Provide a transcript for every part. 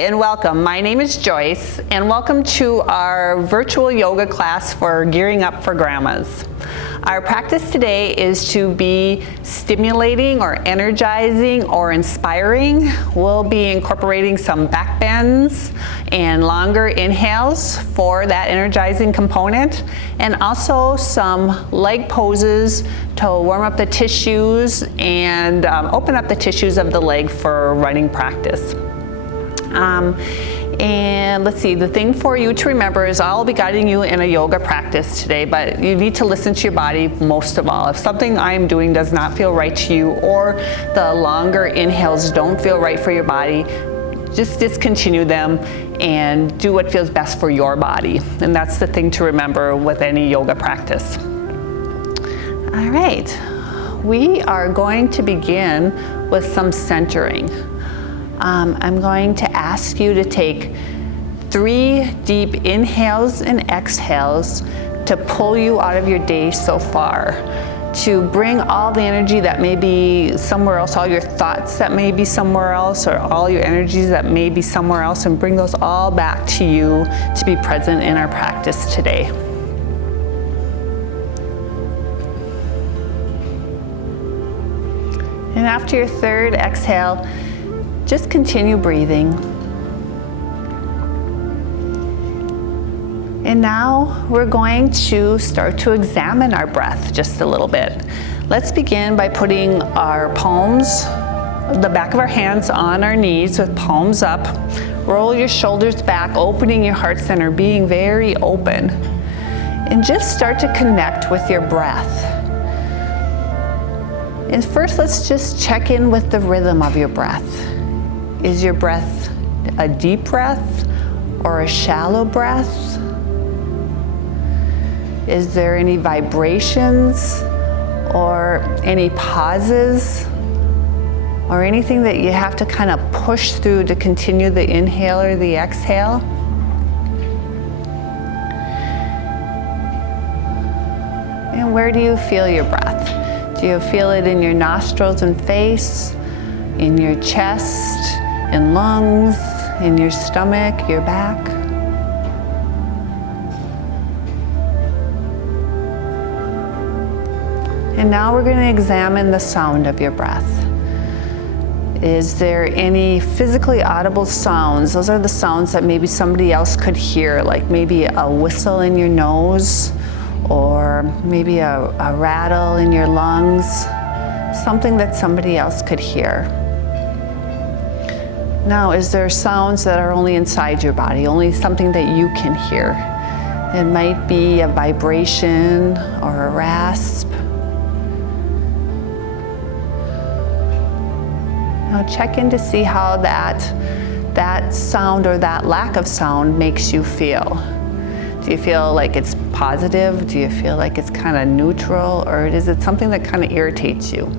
and welcome. My name is Joyce, and welcome to our virtual yoga class for Gearing Up for Grandmas. Our practice today is to be stimulating or energizing or inspiring. We'll be incorporating some back bends and longer inhales for that energizing component, and also some leg poses to warm up the tissues and open up the tissues of the leg for running practice. And let's see, the thing for you to remember is I'll be guiding you in a yoga practice today, but you need to listen to your body most of all. If something I'm doing does not feel right to you, or the longer inhales don't feel right for your body, just discontinue them and do what feels best for your body. And that's the thing to remember with any yoga practice. All right, we are going to begin with some centering. I'm going to ask you to take 3 deep inhales and exhales to pull you out of your day so far, to bring all the energy that may be somewhere else, all your thoughts that may be somewhere else, or all your energies that may be somewhere else, and bring those all back to you to be present in our practice today. And after your 3rd exhale, just continue breathing. And now we're going to start to examine our breath just a little bit. Let's begin by putting our palms, the back of our hands on our knees with palms up. Roll your shoulders back, opening your heart center, being very open. And just start to connect with your breath. And first, let's just check in with the rhythm of your breath. Is your breath a deep breath or a shallow breath? Is there any vibrations or any pauses or anything that you have to kind of push through to continue the inhale or the exhale? And where do you feel your breath? Do you feel it in your nostrils and face, in your chest, in lungs, in your stomach, your back? And now we're going to examine the sound of your breath. Is there any physically audible sounds? Those are the sounds that maybe somebody else could hear, like maybe a whistle in your nose, or maybe a rattle in your lungs, something that somebody else could hear. Now, is there sounds that are only inside your body, only something that you can hear? It might be a vibration or a rasp. Now check in to see how that sound or that lack of sound makes you feel. Do you feel like it's positive? Do you feel like it's kind of neutral? Or is it something that kind of irritates you?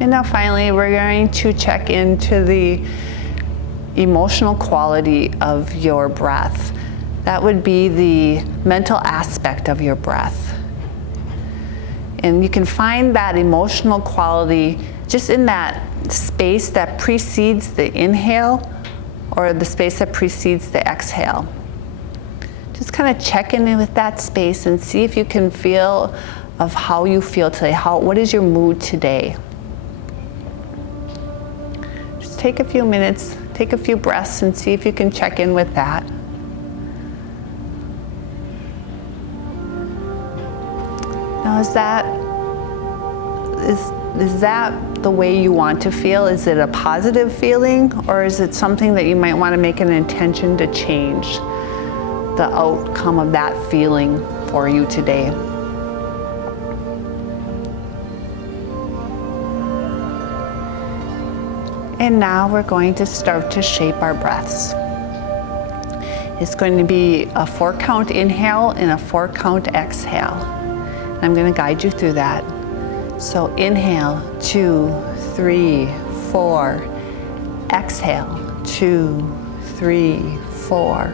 And now finally, we're going to check into the emotional quality of your breath. That would be the mental aspect of your breath. And you can find that emotional quality just in that space that precedes the inhale or the space that precedes the exhale. Just kind of check in with that space and see if you can feel of how you feel today. What is your mood today? Just take a few minutes, take a few breaths, and see if you can check in with that. Now, is that the way you want to feel? Is it a positive feeling, or is it something that you might want to make an intention to change the outcome of that feeling for you today? And now we're going to start to shape our breaths. It's going to be a 4-count inhale and a 4-count exhale. I'm going to guide you through that. So inhale, 2, 3, 4. Exhale, 2, 3, 4.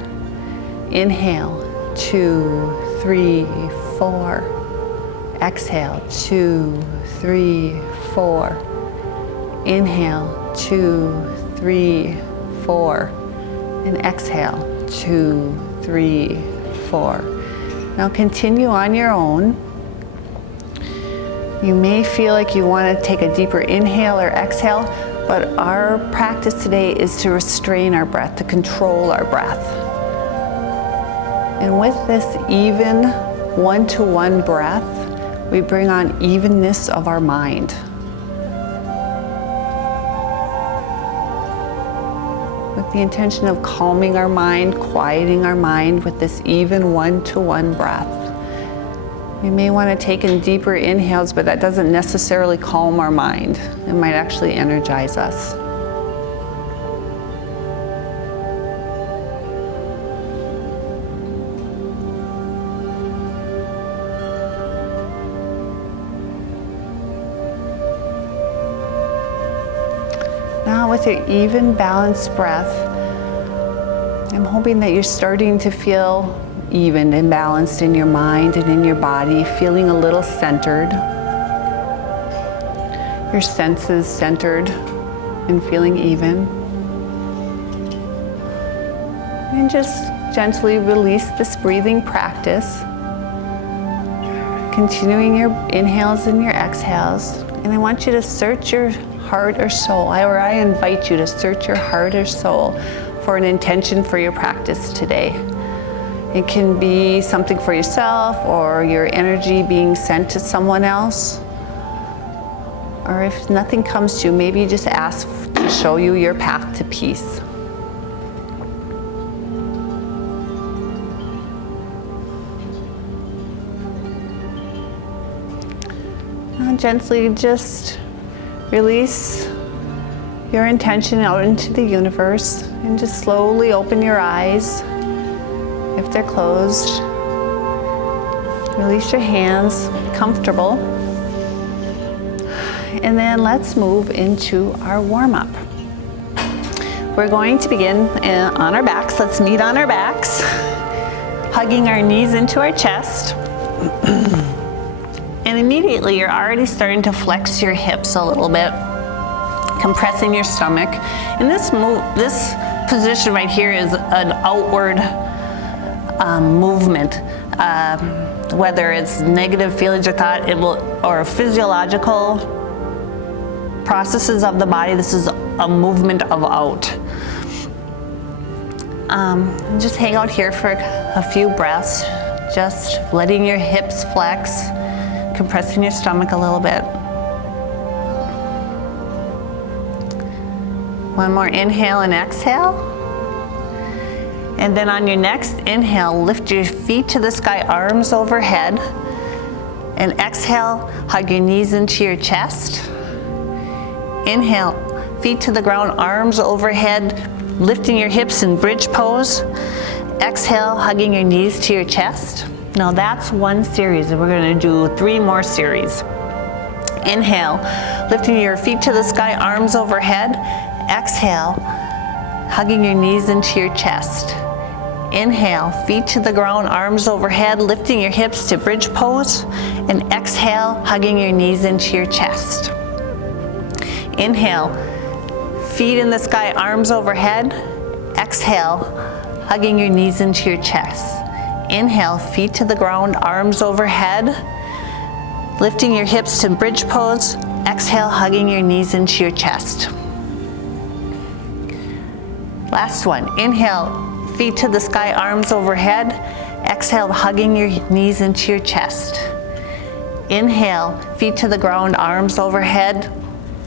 Inhale, 2, 3, 4. Exhale, 2, 3, 4. 4. Inhale, 2, 3, 4. And exhale, 2, 3, 4. Now continue on your own. You may feel like you want to take a deeper inhale or exhale, but our practice today is to restrain our breath, to control our breath. And with this even one-to-one breath, we bring on evenness of our mind. With the intention of calming our mind, quieting our mind with this even one-to-one breath. We may want to take in deeper inhales, but that doesn't necessarily calm our mind. It might actually energize us. Now with your even balanced breath, I'm hoping that you're starting to feel even and balanced in your mind and in your body, feeling a little centered. Your senses centered and feeling even. And just gently release this breathing practice. Continuing your inhales and your exhales. And I want you to search your heart or soul, or I invite you to search your heart or soul for an intention for your practice today. It can be something for yourself or your energy being sent to someone else. Or if nothing comes to you, maybe you just ask to show you your path to peace. Now gently just release your intention out into the universe and just slowly open your eyes. If they're closed, release your hands, comfortable. And then let's move into our warm-up. We're going to begin on our backs. Let's meet on our backs, hugging our knees into our chest. And immediately you're already starting to flex your hips a little bit, compressing your stomach. And this position right here is an outward movement, whether it's negative feelings or thought, or physiological processes of the body. This is a movement of out. Just hang out here for a few breaths, just letting your hips flex, compressing your stomach a little bit. One more inhale and exhale. And then on your next inhale, lift your feet to the sky, arms overhead. And exhale, hug your knees into your chest. Inhale, feet to the ground, arms overhead, lifting your hips in bridge pose. Exhale, hugging your knees to your chest. Now that's one series, and we're going to do 3 more series. Inhale, lifting your feet to the sky, arms overhead. Exhale, hugging your knees into your chest. Inhale, feet to the ground, arms overhead, lifting your hips to bridge pose. And exhale, hugging your knees into your chest. Inhale, feet in the sky, arms overhead. Exhale, hugging your knees into your chest. Inhale, feet to the ground, arms overhead, lifting your hips to bridge pose. Exhale, hugging your knees into your chest. Last one. Inhale, feet to the sky, arms overhead. Exhale, hugging your knees into your chest. Inhale, feet to the ground, arms overhead,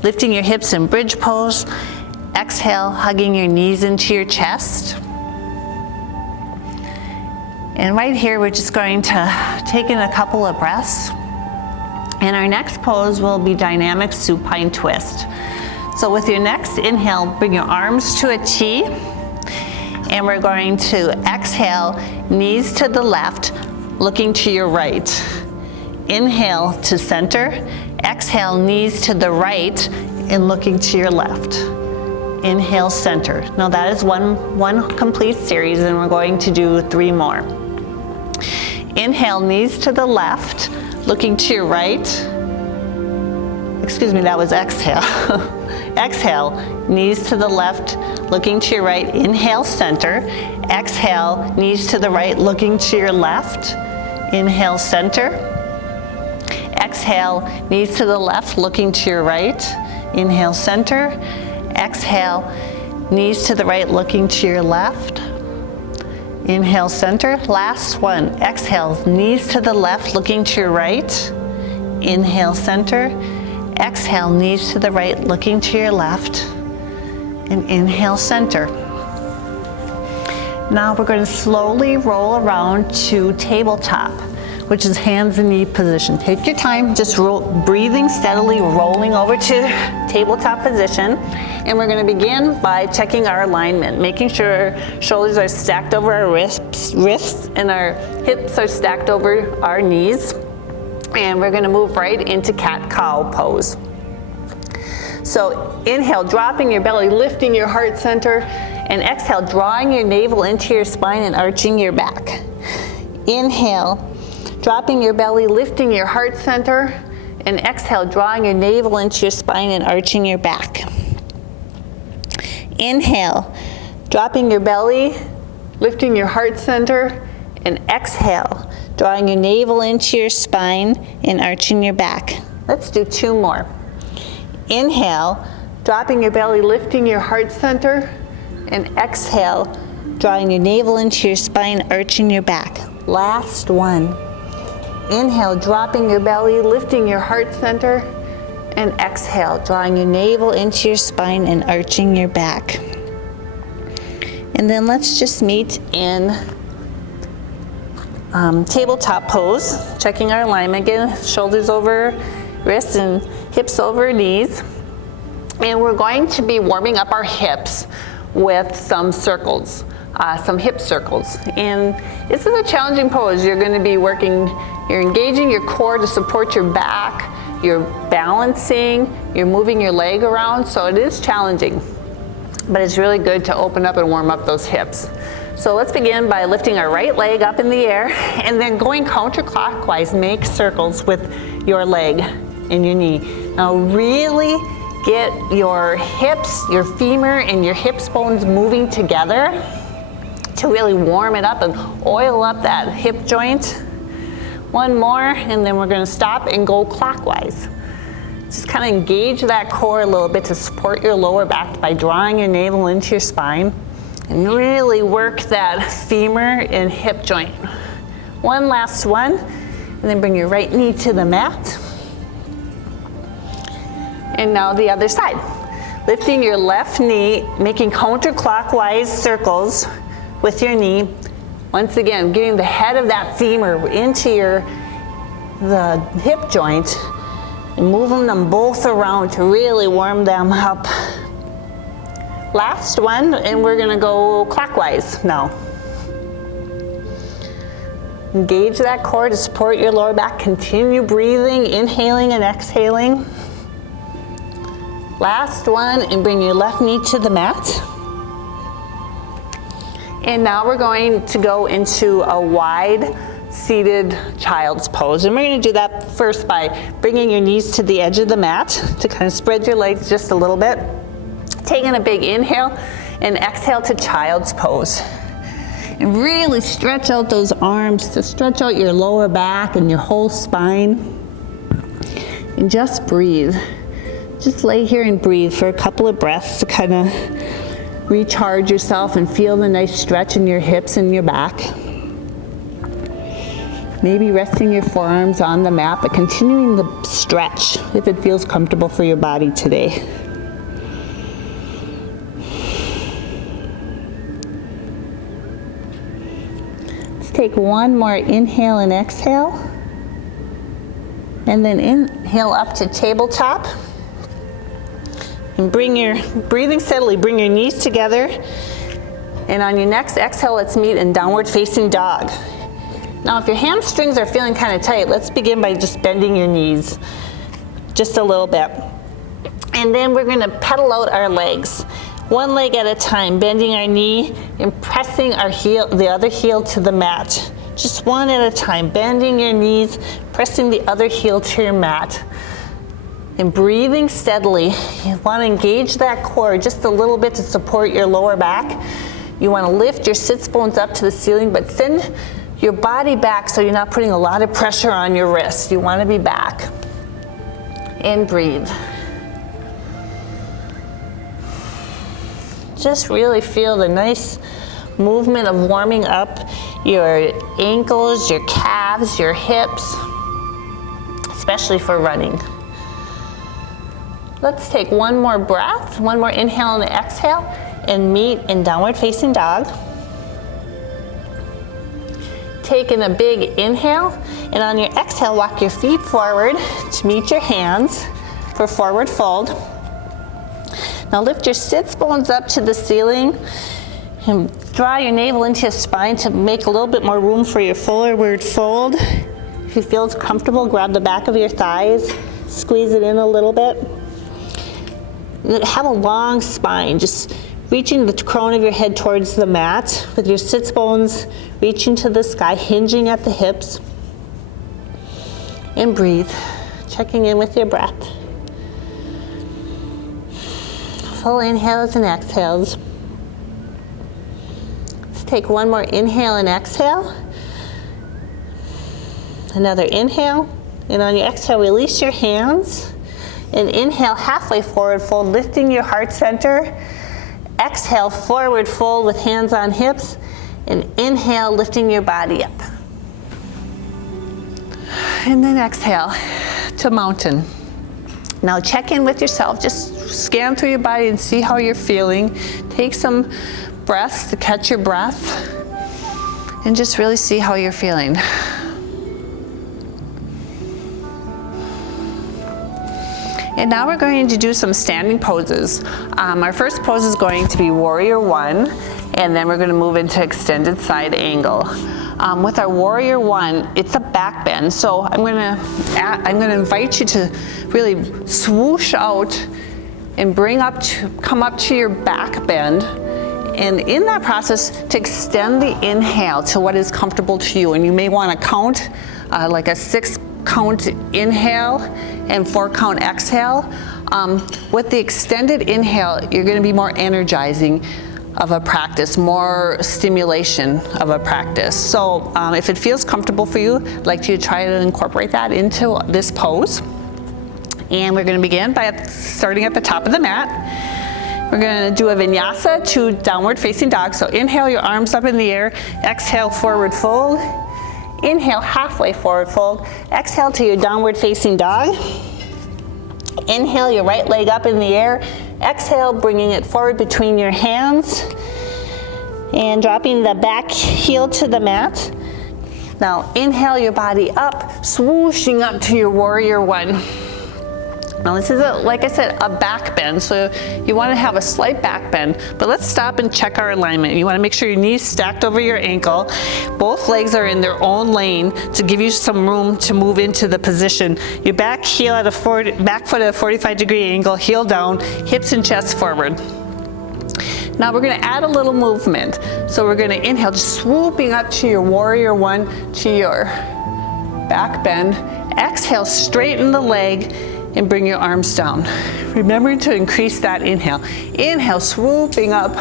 lifting your hips in bridge pose. Exhale, hugging your knees into your chest. And right here, we're just going to take in a couple of breaths. And our next pose will be dynamic supine twist. So with your next inhale, bring your arms to a T. And we're going to exhale, knees to the left, looking to your right. Inhale to center. Exhale, knees to the right and looking to your left. Inhale, center. Now that is one complete series, and we're going to do 3 more. Inhale, knees to the left, looking to your right. excuse me, that was exhale. Exhale, knees to the left, looking to your right. Inhale, center. Exhale, knees to the right, looking to your left. Inhale, center. Exhale, knees to the left, looking to your right. Inhale, center. Exhale, knees to the right, looking to your left. Inhale, center. Last one. Exhale, knees to the left, looking to your right. Inhale, center. Exhale, knees to the right, looking to your left. And inhale, center. Now we're going to slowly roll around to tabletop, which is hands and knee position. Take your time, just breathing steadily, rolling over to tabletop position. And we're going to begin by checking our alignment, making sure our shoulders are stacked over our wrists and our hips are stacked over our knees. And we're going to move right into cat-cow pose. So inhale, dropping your belly, lifting your heart center, and exhale, drawing your navel into your spine and arching your back. Inhale, dropping your belly, lifting your heart center, and exhale, drawing your navel into your spine and arching your back. Inhale, dropping your belly, lifting your heart center, and exhale, drawing your navel into your spine and arching your back. Let's do 2 more. Inhale, dropping your belly, lifting your heart center, and exhale, drawing your navel into your spine, arching your back. Last one. Inhale, dropping your belly, lifting your heart center, and exhale, drawing your navel into your spine and arching your back. And then let's just meet in tabletop pose, checking our alignment again, shoulders over wrists and hips over knees. And we're going to be warming up our hips with some circles, some hip circles. And this is a challenging pose. You're going to be working, you're engaging your core to support your back, you're balancing, you're moving your leg around, so it is challenging. But it's really good to open up and warm up those hips. So let's begin by lifting our right leg up in the air and then going counterclockwise, make circles with your leg and your knee. Now really get your hips, your femur and your hips bones moving together to really warm it up and oil up that hip joint. One more, and then we're going to stop and go clockwise. Just kind of engage that core a little bit to support your lower back by drawing your navel into your spine and really work that femur and hip joint. One last one, and then bring your right knee to the mat. And now the other side. Lifting your left knee, making counterclockwise circles with your knee. Once again, getting the head of that femur into the hip joint and moving them both around to really warm them up. Last one, and we're gonna go clockwise now. Engage that core to support your lower back. Continue breathing, inhaling and exhaling. Last one, and bring your left knee to the mat. And now we're going to go into a wide seated child's pose. And we're going to do that first by bringing your knees to the edge of the mat to kind of spread your legs just a little bit. Taking a big inhale and exhale to child's pose. And really stretch out those arms to stretch out your lower back and your whole spine. And just breathe. Just lay here and breathe for a couple of breaths to kind of recharge yourself and feel the nice stretch in your hips and your back. Maybe resting your forearms on the mat, but continuing the stretch if it feels comfortable for your body today. Let's take one more inhale and exhale. And then inhale up to tabletop. And breathing steadily, bring your knees together. And on your next exhale, let's meet in downward facing dog. Now if your hamstrings are feeling kind of tight, let's begin by just bending your knees just a little bit. And then we're gonna pedal out our legs, one leg at a time, bending our knee and pressing our heel, the other heel to the mat. Just one at a time, bending your knees, pressing the other heel to your mat. And breathing steadily. You want to engage that core just a little bit to support your lower back. You want to lift your sits bones up to the ceiling, but send your body back so you're not putting a lot of pressure on your wrist. You want to be back. And breathe. Just really feel the nice movement of warming up your ankles, your calves, your hips, especially for running. Let's take one more breath, one more inhale and exhale, and meet in downward facing dog. Taking a big inhale, and on your exhale, walk your feet forward to meet your hands for forward fold. Now lift your sits bones up to the ceiling and draw your navel into your spine to make a little bit more room for your forward fold. If you feel it's comfortable, grab the back of your thighs, squeeze it in a little bit. Have a long spine, just reaching the crown of your head towards the mat with your sits bones reaching to the sky, hinging at the hips. And breathe, checking in with your breath. Full inhales and exhales. Let's take one more inhale and exhale. Another inhale, and on your exhale, release your hands. And inhale, halfway forward fold, lifting your heart center. Exhale, forward fold with hands on hips. And inhale, lifting your body up. And then exhale to mountain. Now check in with yourself, just scan through your body and see how you're feeling. Take some breaths to catch your breath and just really see how you're feeling. And now we're going to do some standing poses. Our first pose is going to be Warrior One, and then we're going to move into extended side angle. With our Warrior One, it's a back bend, so I'm going to invite you to really swoosh out and come up to your back bend, and in that process to extend the inhale to what is comfortable to you. And you may want to count like a 6-count inhale and 4-count exhale. With the extended inhale, you're going to be more energizing of a practice, more stimulation of a practice. So if it feels comfortable for you, I'd like you to try to incorporate that into this pose. And we're going to begin by starting at the top of the mat. We're going to do a vinyasa to downward facing dog. So inhale, your arms up in the air. Exhale, forward fold. Inhale, halfway forward fold. Exhale to your downward facing dog. Inhale, your right leg up in the air. Exhale, bringing it forward between your hands and dropping the back heel to the mat. Now inhale your body up, swooshing up to your Warrior One. Now this is, like I said, a back bend, so you want to have a slight back bend, but let's stop and check our alignment. You want to make sure your knees stacked over your ankle. Both legs are in their own lane to give you some room to move into the position. Your back heel at back foot at a 45-degree angle, heel down, hips and chest forward. Now we're going to add a little movement. So we're going to inhale, just swooping up to your Warrior One, to your back bend. Exhale, straighten the leg and bring your arms down. Remember to increase that inhale. Inhale, swooping up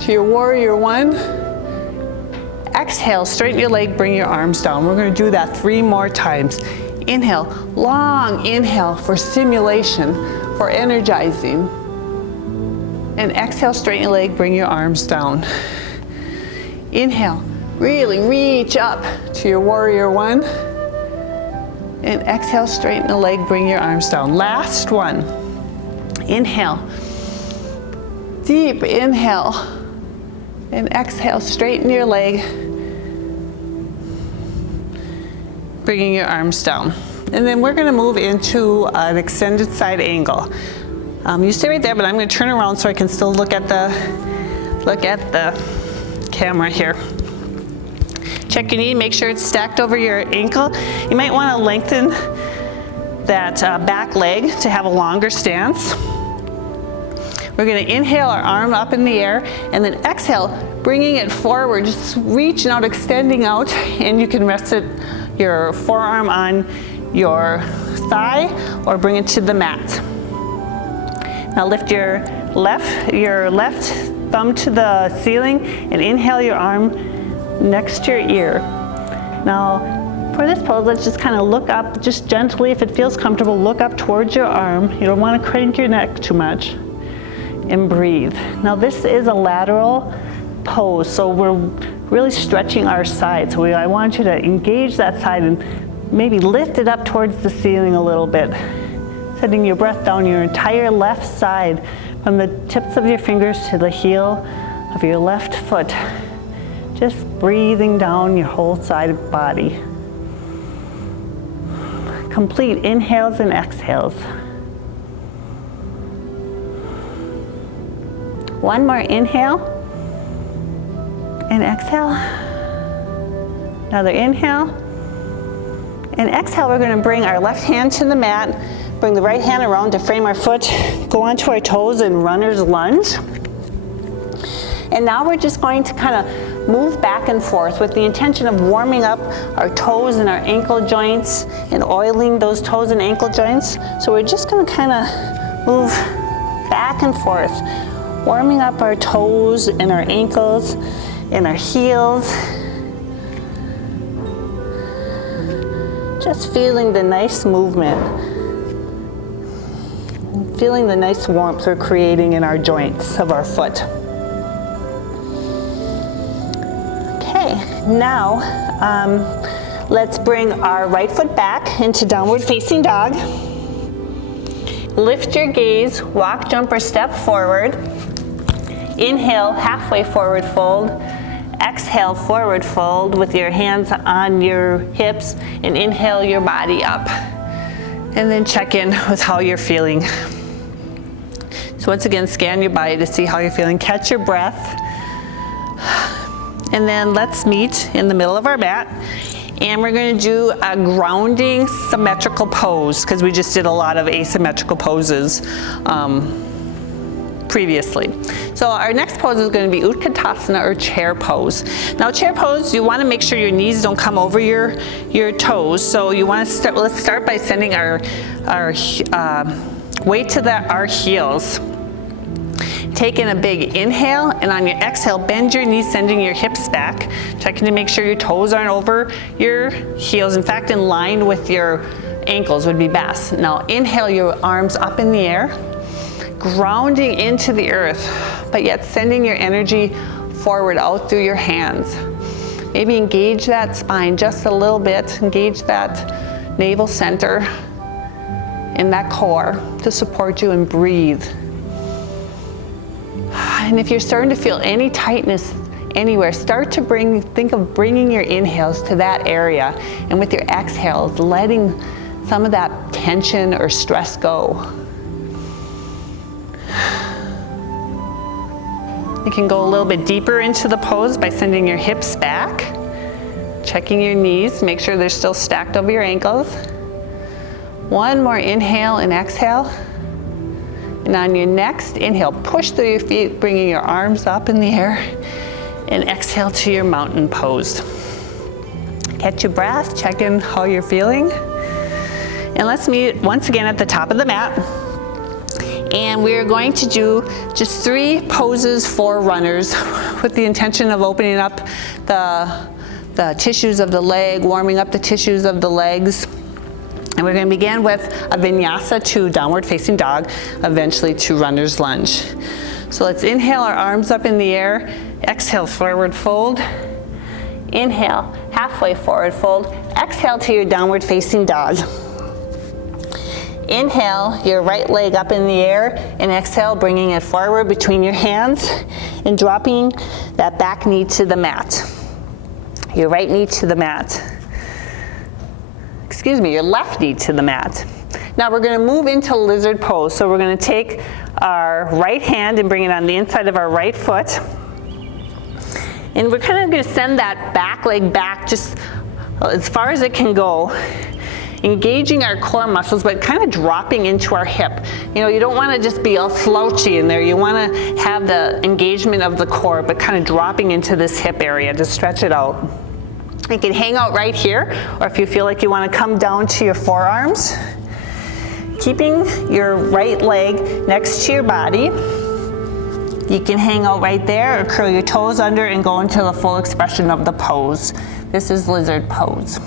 to your Warrior One. Exhale, straighten your leg, bring your arms down. We're going to do that 3 more times. Inhale, long inhale for stimulation, for energizing. And exhale, straighten your leg, bring your arms down. Inhale, really reach up to your Warrior One. And exhale, straighten the leg, bring your arms down. Last one. Inhale. Deep inhale. And exhale, straighten your leg, bringing your arms down. And then we're going to move into an extended side angle. You stay right there, but I'm going to turn around so I can still look at the camera here. Check your knee, make sure it's stacked over your ankle. You might want to lengthen that back leg to have a longer stance. We're going to inhale our arm up in the air, and then exhale, bringing it forward, just reaching out, extending out, and you can rest your forearm on your thigh or bring it to the mat. Now lift your left thumb to the ceiling and inhale your arm next to your ear. Now for this pose, let's just kind of look up, just gently, if it feels comfortable, look up towards your arm. You don't want to crank your neck too much. And breathe. Now this is a lateral pose, so we're really stretching our side. So I want you to engage that side and maybe lift it up towards the ceiling a little bit. Sending your breath down your entire left side from the tips of your fingers to the heel of your left foot. Just breathing down your whole side of body. Complete inhales and exhales. One more inhale and exhale. Another inhale and exhale. We're going to bring our left hand to the mat, bring the right hand around to frame our foot, go onto our toes in runner's lunge. And now we're just going to kind of move back and forth with the intention of warming up our toes and our ankle joints and oiling those toes and ankle joints. So we're just going to kind of move back and forth, warming up our toes and our ankles and our heels. Just feeling the nice movement, feeling the nice warmth we're creating in our joints of our foot. Now, let's bring our right foot back into downward facing dog. Lift your gaze, walk, jump, or step forward. Inhale, halfway forward fold. Exhale, forward fold with your hands on your hips, and inhale your body up. And then check in with how you're feeling. So once again, scan your body to see how you're feeling. Catch your breath. And then let's meet in the middle of our mat, and we're going to do a grounding symmetrical pose because we just did a lot of asymmetrical poses previously. So our next pose is going to be Utkatasana, or chair pose. Now chair pose, you want to make sure your knees don't come over your toes. So you want to start. Let's start by sending our weight to our heels. Take in a big inhale, and on your exhale, bend your knees, sending your hips back, checking to make sure your toes aren't over your heels. In fact, in line with your ankles would be best. Now inhale your arms up in the air, grounding into the earth, but yet sending your energy forward out through your hands. Maybe engage that spine just a little bit, engage that navel center and that core to support you, and breathe. And if you're starting to feel any tightness anywhere, start to think of bringing your inhales to that area, and with your exhales, letting some of that tension or stress go. You can go a little bit deeper into the pose by sending your hips back, checking your knees, make sure they're still stacked over your ankles. One more inhale and exhale. And on your next inhale, push through your feet, bringing your arms up in the air, and exhale to your mountain pose. Catch your breath, check in how you're feeling. And let's meet once again at the top of the mat. And we're going to do just 3 poses for runners with the intention of opening up the tissues of the leg, warming up the tissues of the legs. And we're going to begin with a vinyasa to downward facing dog, eventually to runner's lunge. So let's inhale our arms up in the air, exhale forward fold, inhale halfway forward fold, exhale to your downward facing dog. Inhale your right leg up in the air, and exhale bringing it forward between your hands and dropping that back knee to the mat. Your right knee to the mat. Your left knee to the mat. Now we're going to move into lizard pose. So we're going to take our right hand and bring it on the inside of our right foot. And we're kind of going to send that back leg back just as far as it can go, engaging our core muscles, but kind of dropping into our hip. You know, you don't want to just be all slouchy in there. You want to have the engagement of the core, but kind of dropping into this hip area to stretch it out. You can hang out right here, or if you feel like you want to come down to your forearms, keeping your right leg next to your body. You can hang out right there or curl your toes under and go into the full expression of the pose. This is lizard pose.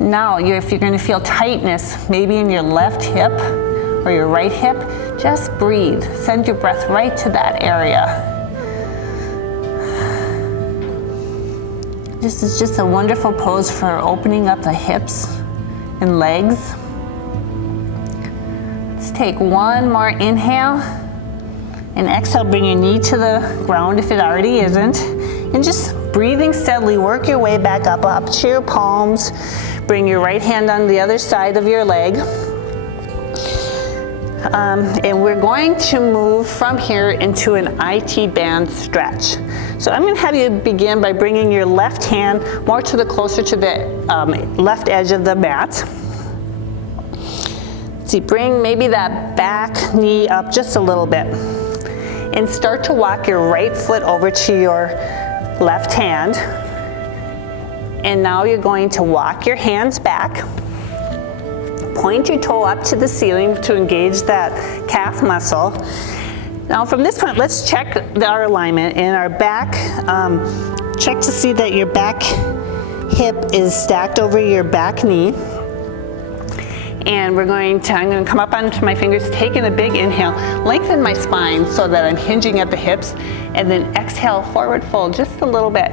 Now, if you're gonna feel tightness, maybe in your left hip or your right hip, just breathe. Send your breath right to that area. This is just a wonderful pose for opening up the hips and legs. Let's take one more inhale. And exhale, bring your knee to the ground if it already isn't. And just breathing steadily, work your way back up to your palms. Bring your right hand on the other side of your leg. And we're going to move from here into an IT band stretch. So I'm gonna have you begin by bringing your left hand more to the closer to the left edge of the mat. See, bring maybe that back knee up just a little bit. And start to walk your right foot over to your left hand. And now you're going to walk your hands back. Point your toe up to the ceiling to engage that calf muscle. Now from this point, let's check our alignment in our back. Check to see that your back hip is stacked over your back knee. And I'm going to come up onto my fingers, taking a big inhale, lengthen my spine so that I'm hinging at the hips, and then exhale, forward fold just a little bit.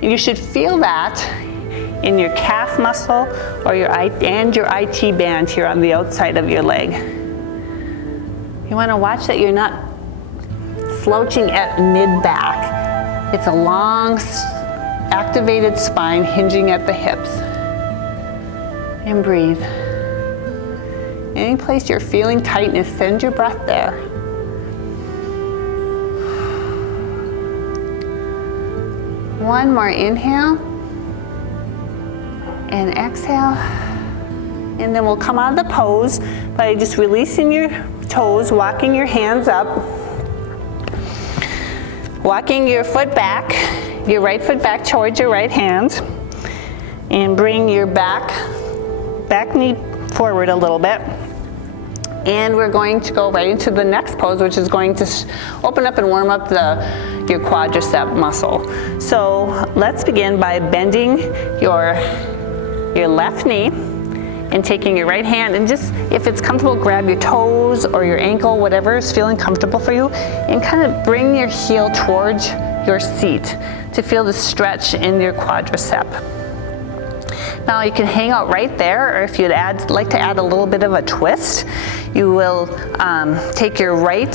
And you should feel that in your calf muscle or your IT band here on the outside of your leg. You want to watch that you're not slouching at mid-back. It's a long, activated spine hinging at the hips. And breathe. Any place you're feeling tightness, send your breath there. One more inhale and exhale. And then we'll come out of the pose by just releasing your toes, walking your hands up, walking your foot back, your right foot back towards your right hand, and bring your back knee forward a little bit. And we're going to go right into the next pose, which is going to open up and warm up your quadricep muscle. So let's begin by bending your left knee and taking your right hand, and just, if it's comfortable, grab your toes or your ankle, whatever is feeling comfortable for you, and kind of bring your heel towards your seat to feel the stretch in your quadricep. Now you can hang out right there, or if you'd like to add a little bit of a twist, you will take your right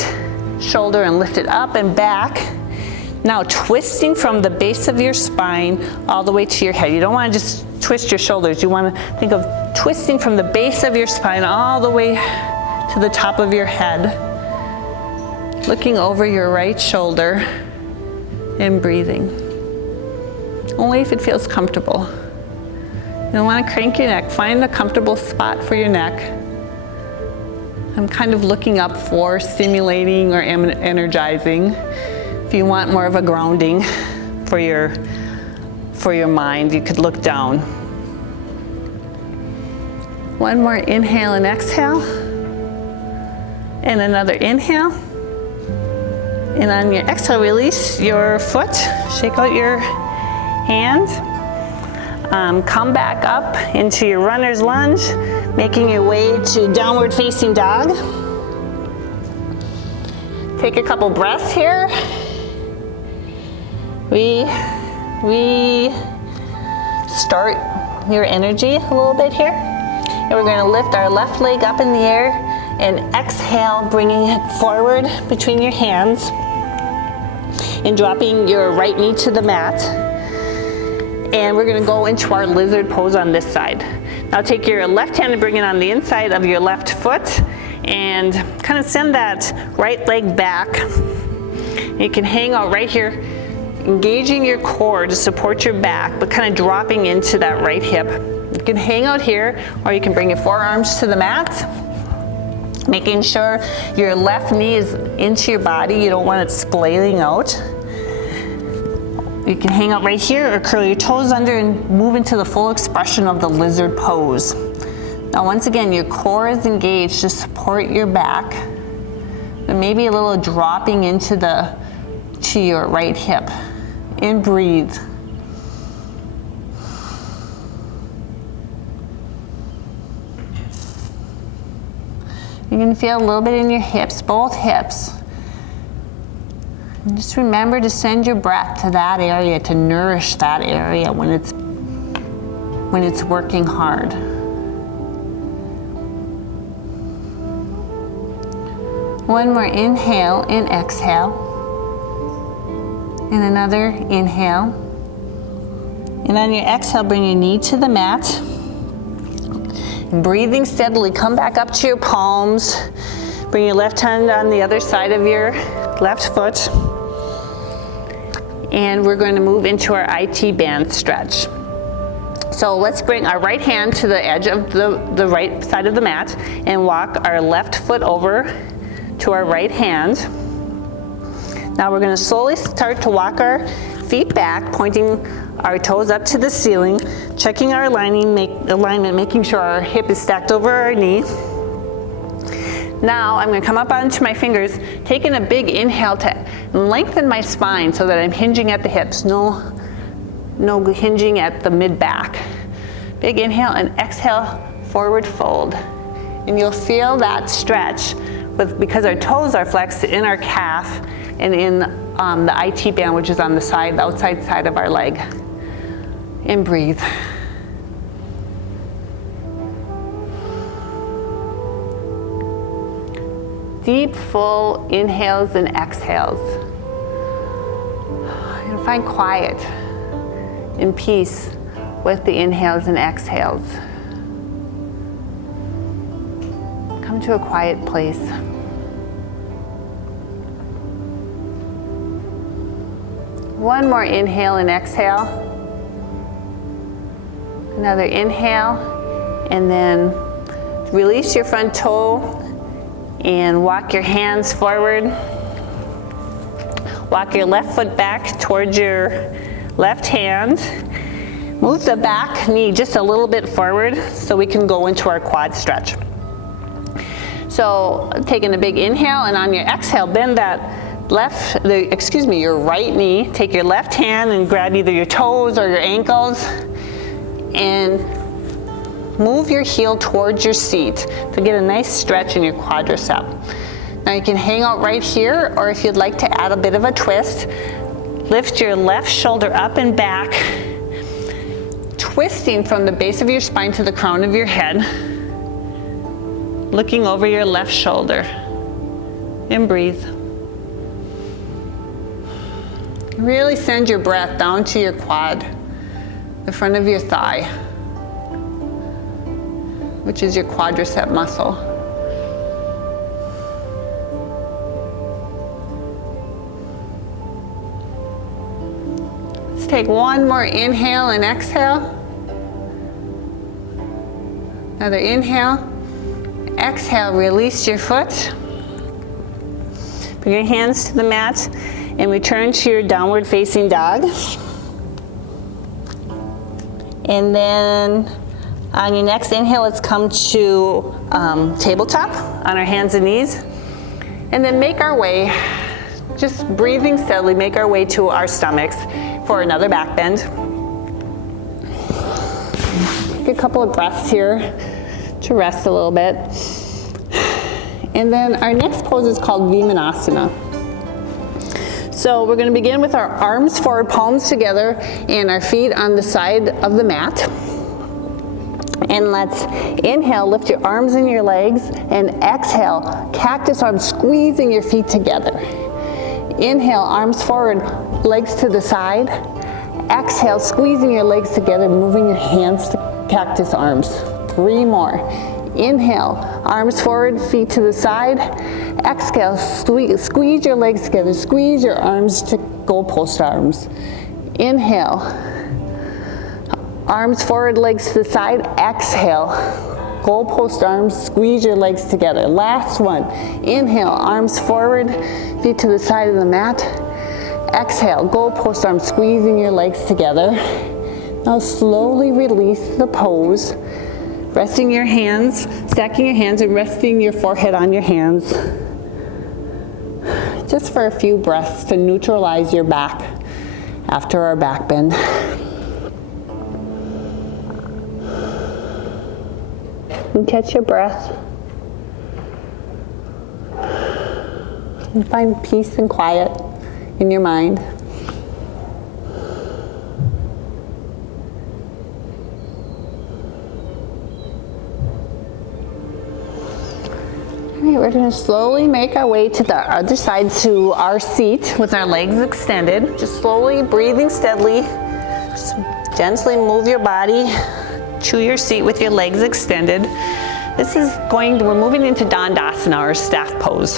shoulder and lift it up and back. Now twisting from the base of your spine all the way to your head. You don't want to just twist your shoulders. You want to think of twisting from the base of your spine all the way to the top of your head. Looking over your right shoulder and breathing. Only if it feels comfortable. You don't want to crank your neck. Find a comfortable spot for your neck. I'm kind of looking up for stimulating or energizing. If you want more of a grounding for your mind, you could look down. One more inhale and exhale. And another inhale. And on your exhale, release your foot. Shake out your hand. Come back up into your runner's lunge, making your way to downward facing dog. Take a couple breaths here. Restart your energy a little bit here. And we're going to lift our left leg up in the air and exhale, bringing it forward between your hands and dropping your right knee to the mat. And we're going to go into our lizard pose on this side. Now take your left hand and bring it on the inside of your left foot and kind of send that right leg back. You can hang out right here, engaging your core to support your back, but kind of dropping into that right hip. You can hang out here, or you can bring your forearms to the mat, making sure your left knee is into your body. You don't want it splaying out. You can hang out right here or curl your toes under and move into the full expression of the lizard pose. Now once again, your core is engaged to support your back, and maybe a little dropping into to your right hip. And breathe. You can feel a little bit in your hips, both hips. And just remember to send your breath to that area, to nourish that area when it's working hard. One more inhale and exhale. And another inhale. And on your exhale, bring your knee to the mat. And breathing steadily, come back up to your palms. Bring your left hand on the other side of your left foot. And we're going to move into our IT band stretch. So let's bring our right hand to the edge of the right side of the mat and walk our left foot over to our right hand. Now we're going to slowly start to walk our feet back, pointing our toes up to the ceiling, checking our alignment, making sure our hip is stacked over our knee. Now I'm going to come up onto my fingers, taking a big inhale to lengthen my spine so that I'm hinging at the hips, no hinging at the mid-back. Big inhale and exhale, forward fold. And you'll feel that stretch because our toes are flexed in our calf and in the IT band, which is on the outside side of our leg. And breathe. Deep, full inhales and exhales. And find quiet and peace with the inhales and exhales. Come to a quiet place. One more inhale and exhale. Another inhale, and then release your front toe and walk your hands forward. Walk your left foot back towards your left hand. Move the back knee just a little bit forward so we can go into our quad stretch. So taking a big inhale, and on your exhale, bend that your right knee. Take your left hand and grab either your toes or your ankles and move your heel towards your seat to get a nice stretch in your quadricep. Now you can hang out right here, or if you'd like to add a bit of a twist, lift your left shoulder up and back, twisting from the base of your spine to the crown of your head, looking over your left shoulder. And breathe. Really send your breath down to your quad, the front of your thigh, which is your quadricep muscle. Let's take one more inhale and exhale. Another inhale. Exhale, release your foot. Bring your hands to the mat and return to your downward facing dog. And then on your next inhale, let's come to tabletop on our hands and knees. And then make our way, just breathing steadily, make our way to our stomachs for another back bend. Take a couple of breaths here to rest a little bit. And then our next pose is called Vimanasana. So we're going to begin with our arms forward, palms together, and our feet on the side of the mat. And let's inhale, lift your arms and your legs, and exhale, cactus arms, squeezing your feet together. Inhale, arms forward, legs to the side. Exhale, squeezing your legs together, moving your hands to cactus arms. 3 more. Inhale, arms forward, feet to the side. Exhale, squeeze your legs together, squeeze your arms to goalpost arms. Inhale, arms forward, legs to the side. Exhale, goalpost arms, squeeze your legs together. Last one. Inhale, arms forward, feet to the side of the mat. Exhale, goalpost arms, squeezing your legs together. Now slowly release the pose. Resting your hands, stacking your hands and resting your forehead on your hands. Just for a few breaths to neutralize your back after our back bend. And catch your breath. And find peace and quiet in your mind. All right, we're going to slowly make our way to the other side to our seat with our legs extended. Just slowly breathing steadily. Just gently move your body to your seat with your legs extended. We're moving into Dandasana, or staff pose.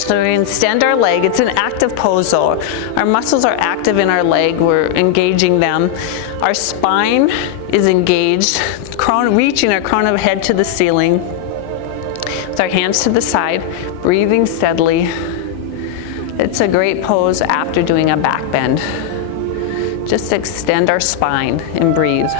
So we're going to extend our leg. It's an active pose though. Our muscles are active in our leg. We're engaging them. Our spine is engaged, reaching our crown of head to the ceiling. With our hands to the side, breathing steadily. It's a great pose after doing a back bend. Just extend our spine and breathe.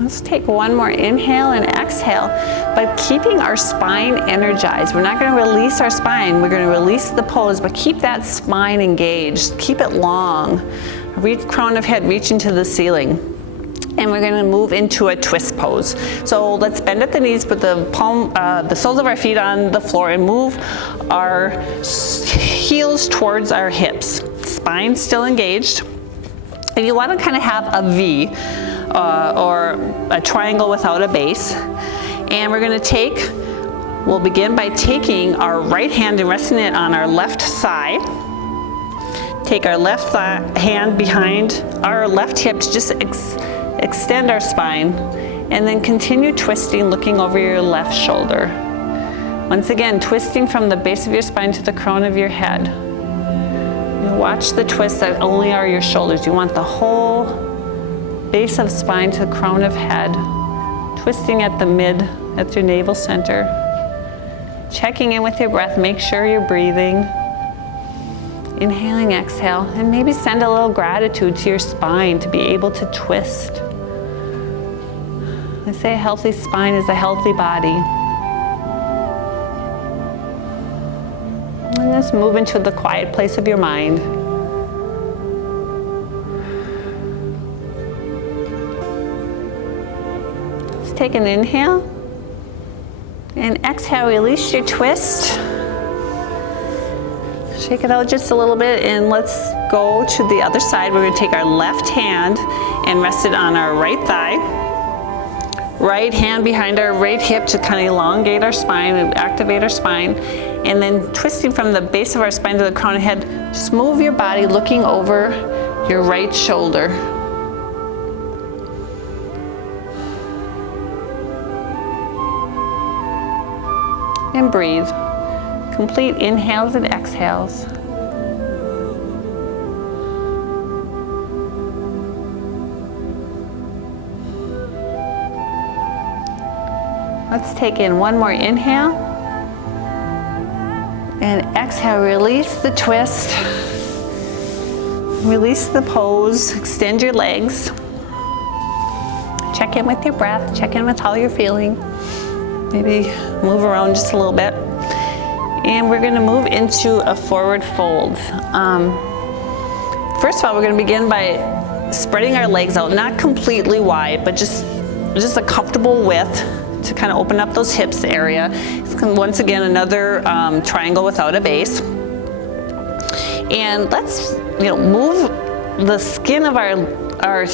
Let's take one more inhale and exhale, but keeping our spine energized. We're not going to release our spine. We're going to release the pose, but keep that spine engaged. Keep it long. Reach crown of head, reaching to the ceiling. And we're going to move into a twist pose. So let's bend at the knees, put the soles of our feet on the floor and move our heels towards our hips. Spine still engaged. And you want to kind of have a V or a triangle without a base. And we're going to we'll begin by taking our right hand and resting it on our left thigh. Take our left hand behind our left hip to just extend our spine, and then continue twisting, looking over your left shoulder. Once again, twisting from the base of your spine to the crown of your head. You watch the twists that only are your shoulders. You want the whole base of spine to the crown of head, twisting at your navel center. Checking in with your breath, make sure you're breathing. Inhaling, exhale, and maybe send a little gratitude to your spine to be able to twist. They say a healthy spine is a healthy body. And just move into the quiet place of your mind. Let's take an inhale. And exhale, release your twist. Shake it out just a little bit, and let's go to the other side. We're going to take our left hand and rest it on our right thigh. Right hand behind our right hip to kind of elongate our spine and activate our spine. And then twisting from the base of our spine to the crown of the head, just move your body looking over your right shoulder. And breathe. Complete inhales and exhales. Let's take in one more inhale. And exhale, release the twist. Release the pose, extend your legs. Check in with your breath, check in with how you're feeling. Maybe move around just a little bit. And we're going to move into a forward fold. First of all, we're going to begin by spreading our legs out, not completely wide, but just a comfortable width to kind of open up those hips area. It's once again another triangle without a base. And let's move the skin of our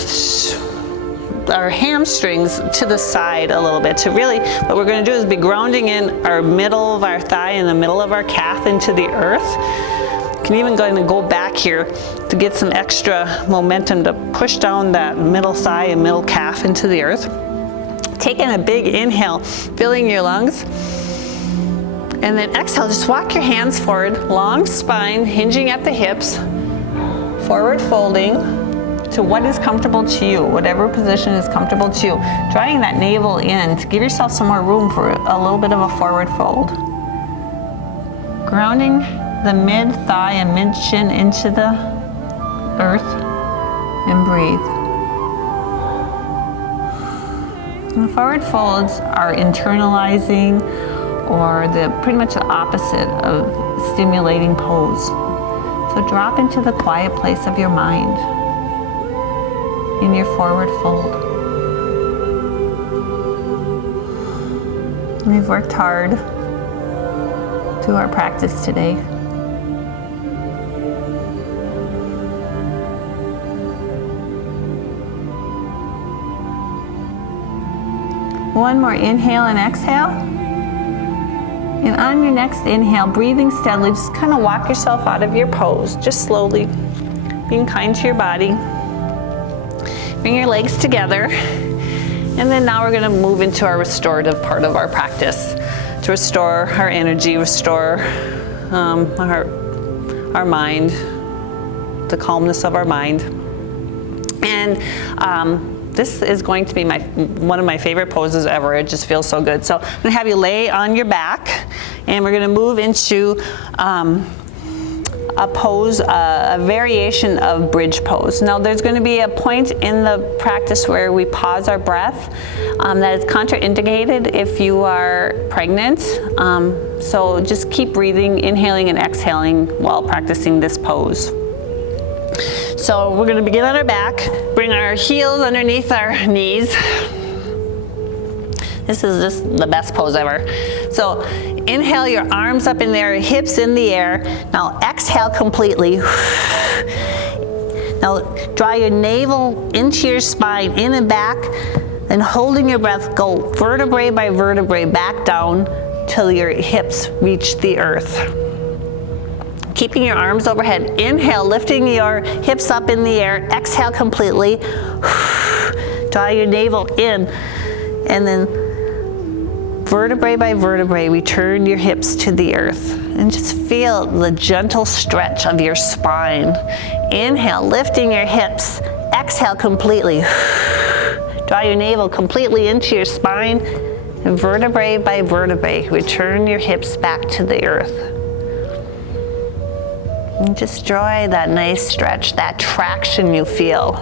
hamstrings to the side a little bit to really, what we're going to do is be grounding in our middle of our thigh and the middle of our calf into the earth. You can even go back here to get some extra momentum to push down that middle thigh and middle calf into the earth. Taking a big inhale, filling your lungs. And then exhale, just walk your hands forward, long spine, hinging at the hips, forward folding to what is comfortable to you, whatever position is comfortable to you. Drawing that navel in to give yourself some more room for a little bit of a forward fold. Grounding the mid thigh and mid shin into the earth and breathe. And the forward folds are internalizing, or pretty much the opposite of stimulating pose. So drop into the quiet place of your mind in your forward fold. We've worked hard through our practice today. One more inhale and exhale. And on your next inhale, breathing steadily, just kind of walk yourself out of your pose, just slowly, being kind to your body. Bring your legs together. And then now we're going to move into our restorative part of our practice to restore our energy, restore our mind, the calmness of our mind. And this is going to be one of my favorite poses ever. It just feels so good. So I'm going to have you lay on your back, and we're going to move into a pose, a variation of bridge pose. Now there's going to be a point in the practice where we pause our breath that is contraindicated if you are pregnant. So just keep breathing, inhaling and exhaling while practicing this pose. So we're going to begin on our back, bring our heels underneath our knees. This is just the best pose ever. So inhale, your arms up in the air, hips in the air. Now exhale completely. Now draw your navel into your spine, in and back, and holding your breath, go vertebrae by vertebrae back down till your hips reach the earth. Keeping your arms overhead. Inhale, lifting your hips up in the air. Exhale completely. Draw your navel in, and then vertebrae by vertebrae, return your hips to the earth. And just feel the gentle stretch of your spine. Inhale, lifting your hips. Exhale completely. Draw your navel completely into your spine. And vertebrae by vertebrae, return your hips back to the earth. And just enjoy that nice stretch, that traction you feel.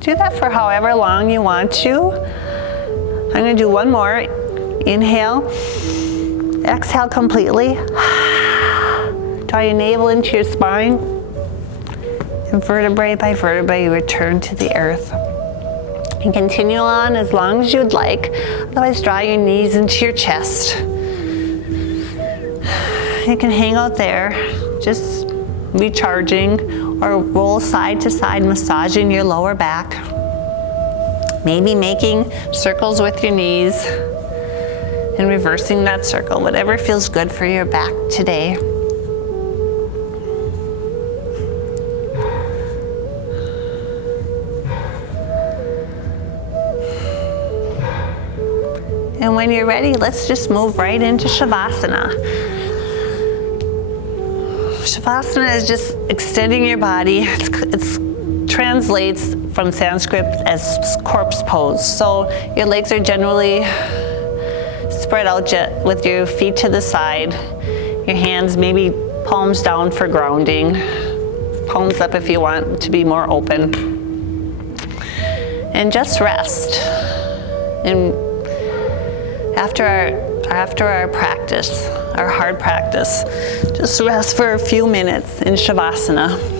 Do that for however long you want to. I'm going to do one more. Inhale, exhale completely. Draw your navel into your spine. And vertebrae by vertebrae, return to the earth. And continue on as long as you'd like. Otherwise, draw your knees into your chest. You can hang out there, just recharging, or roll side to side, massaging your lower back. Maybe making circles with your knees and reversing that circle, whatever feels good for your back today. And when you're ready, let's just move right into Shavasana. Shavasana is just extending your body. It translates from Sanskrit as corpse pose. So your legs are generally spread out with your feet to the side. Your hands maybe palms down for grounding. Palms up if you want to be more open. And just rest. And after our practice, our hard practice, just rest for a few minutes in Shavasana.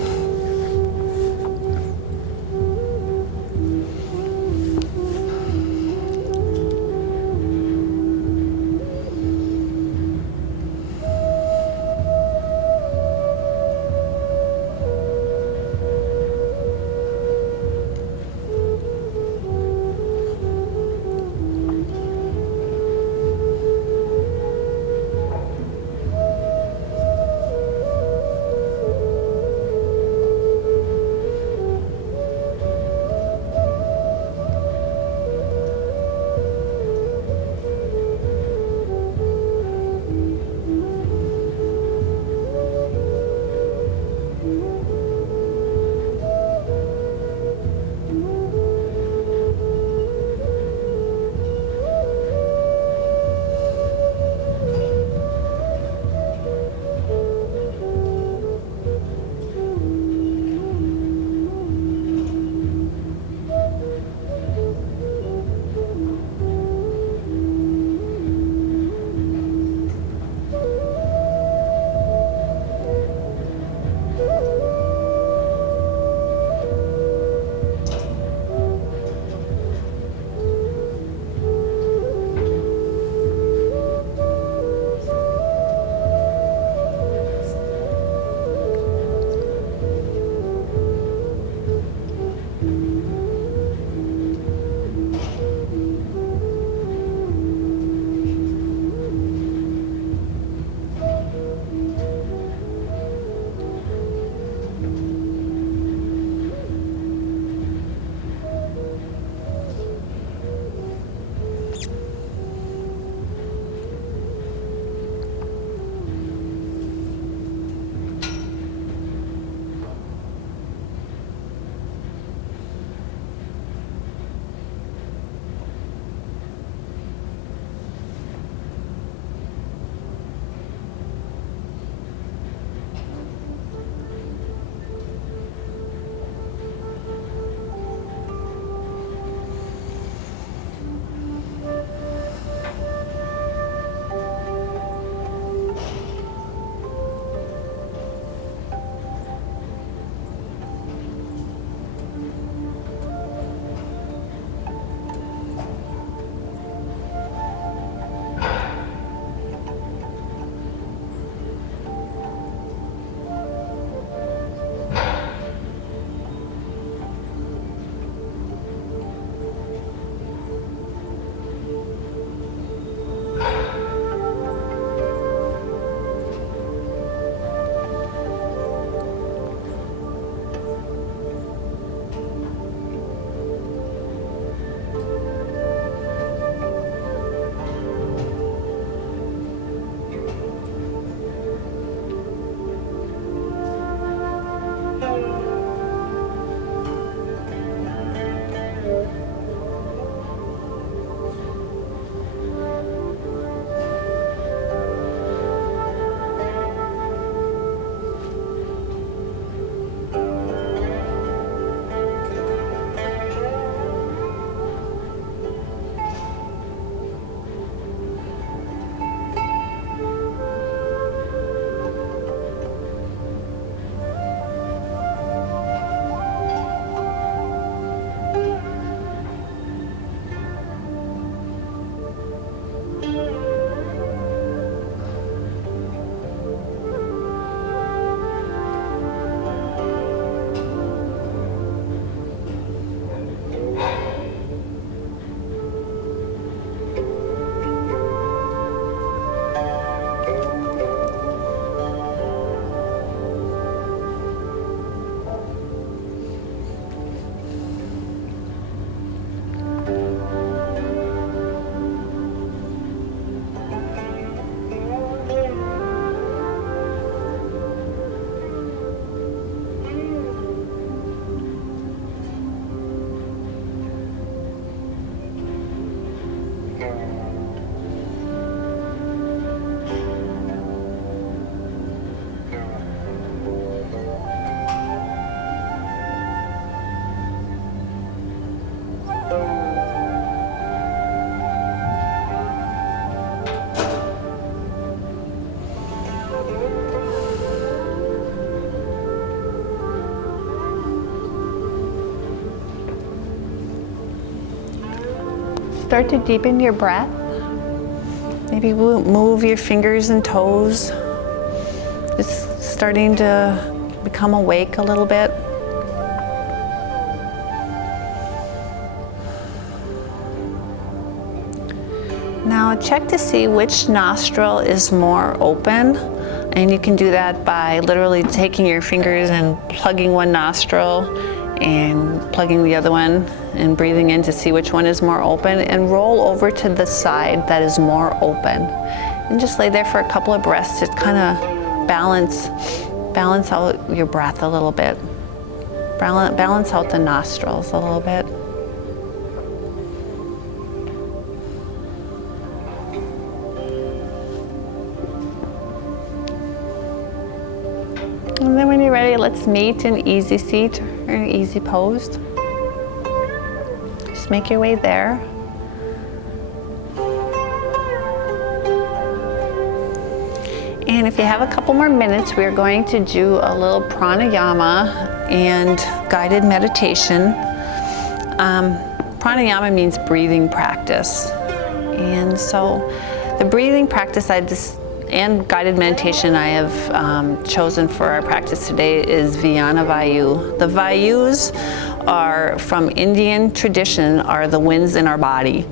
Start to deepen your breath. Maybe move your fingers and toes. Just starting to become awake a little bit. Now check to see which nostril is more open, and you can do that by literally taking your fingers and plugging one nostril and plugging the other one and breathing in to see which one is more open, and roll over to the side that is more open. And just lay there for a couple of breaths to kind of balance out your breath a little bit. Balance out the nostrils a little bit. And then when you're ready, let's meet in easy seat or an easy pose. Just make your way there. And if you have a couple more minutes, we're going to do a little pranayama and guided meditation. Pranayama means breathing practice. And so the breathing practice and guided meditation I have chosen for our practice today is Vyana Vayu. The Vayus are from Indian tradition, are the winds in our body.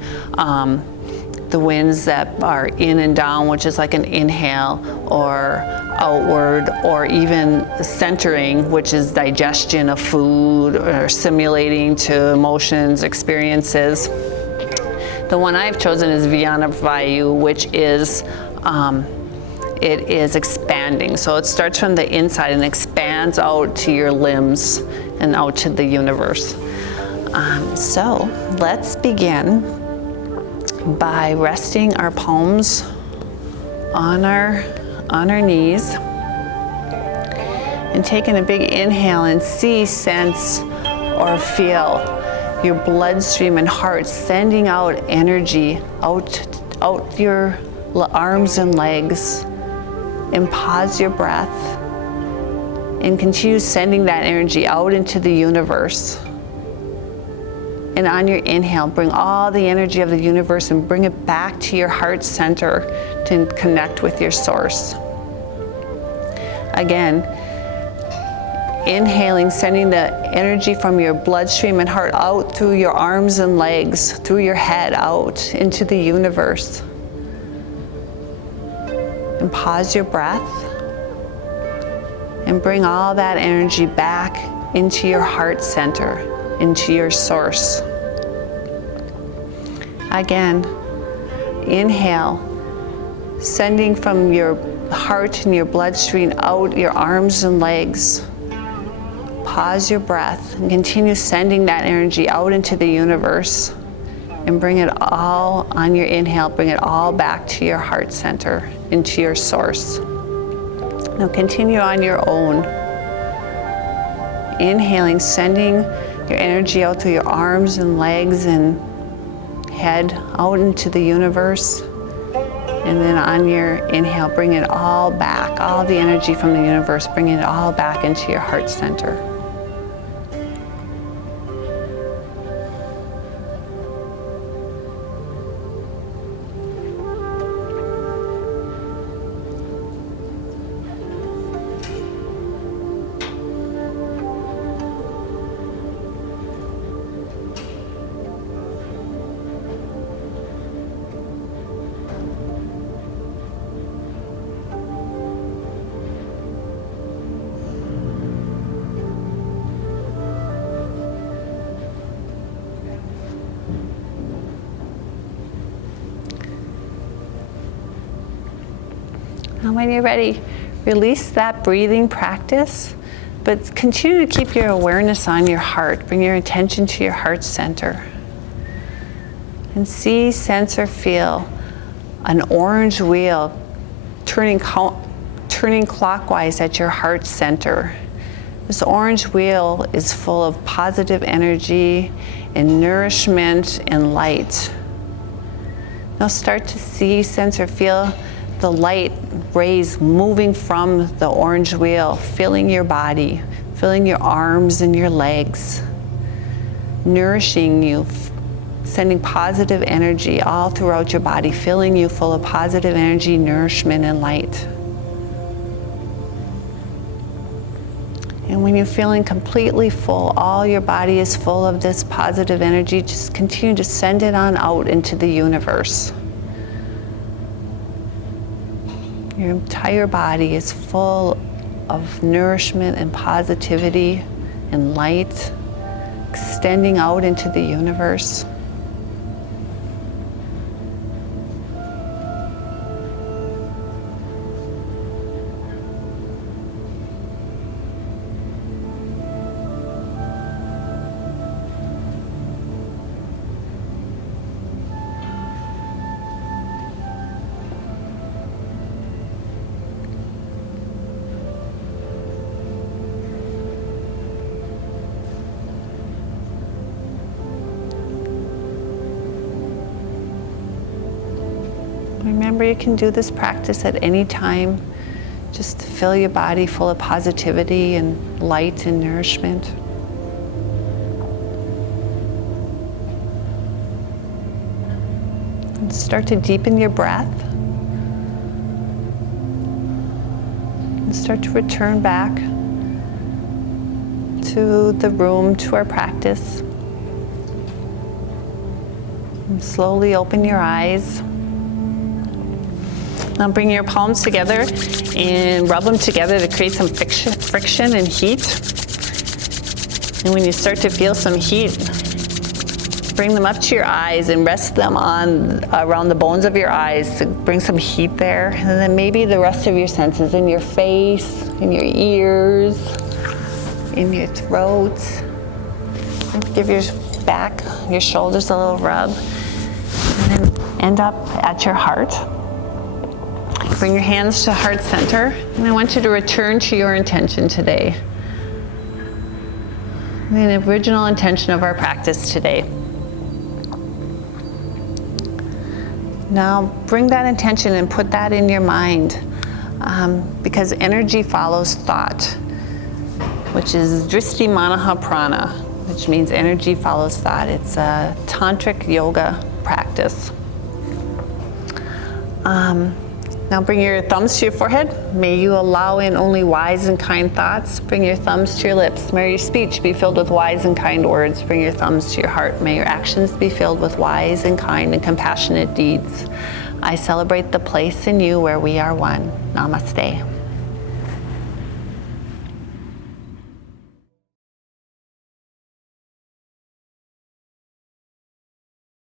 The winds that are in and down, which is like an inhale, or outward, or even centering, which is digestion of food, or simulating to emotions, experiences. The one I've chosen is Vyana Vayu, which is it is expanding. So it starts from the inside and expands out to your limbs and out to the universe. So let's begin by resting our palms on our knees and taking a big inhale and see, sense, or feel your bloodstream and heart sending out energy out your arms and legs. And pause your breath and continue sending that energy out into the universe. And on your inhale, bring all the energy of the universe and bring it back to your heart center to connect with your source. Again, inhaling, sending the energy from your bloodstream and heart out through your arms and legs, through your head, out into the universe. And pause your breath and bring all that energy back into your heart center, into your source. Again, inhale, sending from your heart and your bloodstream out your arms and legs. Pause your breath and continue sending that energy out into the universe, and bring it all, on your inhale, bring it all back to your heart center, into your source. Now continue on your own. Inhaling, sending your energy out through your arms and legs and head out into the universe. And then on your inhale, bring it all back, all the energy from the universe, bring it all back into your heart center. And when you're ready, release that breathing practice, but continue to keep your awareness on your heart. Bring your attention to your heart center. And see, sense, or feel an orange wheel turning clockwise at your heart center. This orange wheel is full of positive energy and nourishment and light. Now start to see, sense, or feel the light rays moving from the orange wheel, filling your body, filling your arms and your legs, nourishing you, sending positive energy all throughout your body, filling you full of positive energy, nourishment, and light. And when you're feeling completely full, all your body is full of this positive energy, just continue to send it on out into the universe. Your entire body is full of nourishment and positivity and light, extending out into the universe. Remember, you can do this practice at any time, just to fill your body full of positivity and light and nourishment. And start to deepen your breath. And start to return back to the room, to our practice. And slowly open your eyes. Now bring your palms together and rub them together to create some friction and heat. And when you start to feel some heat, bring them up to your eyes and rest them on around the bones of your eyes to bring some heat there. And then maybe the rest of your senses, in your face, in your ears, in your throat. And give your back, your shoulders a little rub. And then end up at your heart. Bring your hands to heart center, and I want you to return to your intention today. The original intention of our practice today. Now bring that intention and put that in your mind, because energy follows thought, which is Drishti Manaha Prana, which means energy follows thought. It's a tantric yoga practice. Now bring your thumbs to your forehead. May you allow in only wise and kind thoughts. Bring your thumbs to your lips. May your speech be filled with wise and kind words. Bring your thumbs to your heart. May your actions be filled with wise and kind and compassionate deeds. I celebrate the place in you where we are one. Namaste.